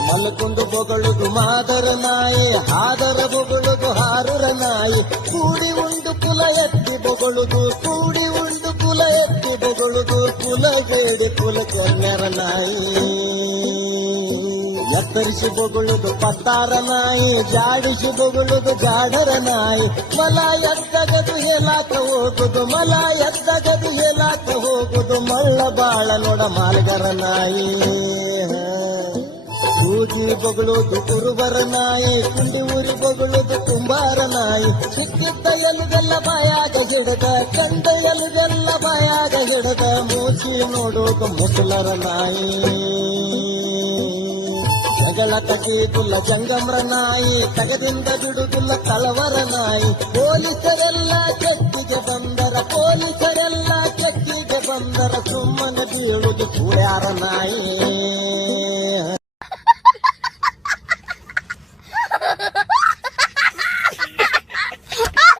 ಮಲ್ಕೊಂಡು ಬೊಗಳುದು ಮಾದರ ನಾಯಿ, ಹಾದರ ಬೊಗಳುದು ಹಾರುರ ನಾಯಿ. ಕೂಡಿ ಉಂಡು ಕುಲ ಎತ್ತಿ ಬೊಗಳುದು, ಕೂಡಿ ಉಂಡು ಕುಲ ಎತ್ತಿ ಬೊಗಳುದು, ಕುಲಗೇಡಿ ಕುಲ ಕೆನ್ನೆರ ನಾಯಿ. ಎತ್ತರಿಸಿ ಬೊಗಳುದು ಪತ್ತಾರ ನಾಯಿ, ಜಾಡಿಸಿ ಬೊಗಳುದು ಜಾಡರ ನಾಯಿ. ಮಲ ಎದ್ದಗದು ಹೇಲಾಕ ಹೋಗುದು, ಮಲ ಎದ್ದಗದು ಹೇಲಾಕ ಹೋಗುದು, ಮಳ್ಳ ಬಾಳ ನೋಡ ಮಾಲ್ಗರ ನಾಯಿ. ಕೂಗಿ ಬೊಗಳುದು ಕುರುಬರ ನಾಯಿ, ಕುಂಡಿ ಊರಿ ಬೊಗಳುದು ಕುಂಬಾರ ನಾಯಿ. ಸಿಕ್ಕಿದ್ದ ಎಲುದೆಲ್ಲ ಬಾಯಾಗ ಹಿಡದ, ಕಂಡ ಎಲುದೆಲ್ಲ ಬಾಯಾಗ ಹಿಡದ, ಮೂಸಿ ನೋಡುವುದು ಮುಸಲರ ನಾಯಿ. ಜಗಳ ತಗೀದುಲ್ಲ ಜಂಗಮ್ರ ನಾಯಿ, ತಗದಿಂದ ಬಿಡುವುದಿಲ್ಲ ಕಳವರ ನಾಯಿ. ಪೊಲೀಸರೆಲ್ಲ ಕೆಟ್ಟಿಗೆ ಬಂದರ, ಪೊಲೀಸರೆಲ್ಲ ಕೆಟ್ಟಿಗೆ ಬಂದರ, ಸುಮ್ಮನೆ ಬೀಳುವುದು ಸುಳ್ಯಾರ ನಾಯಿ.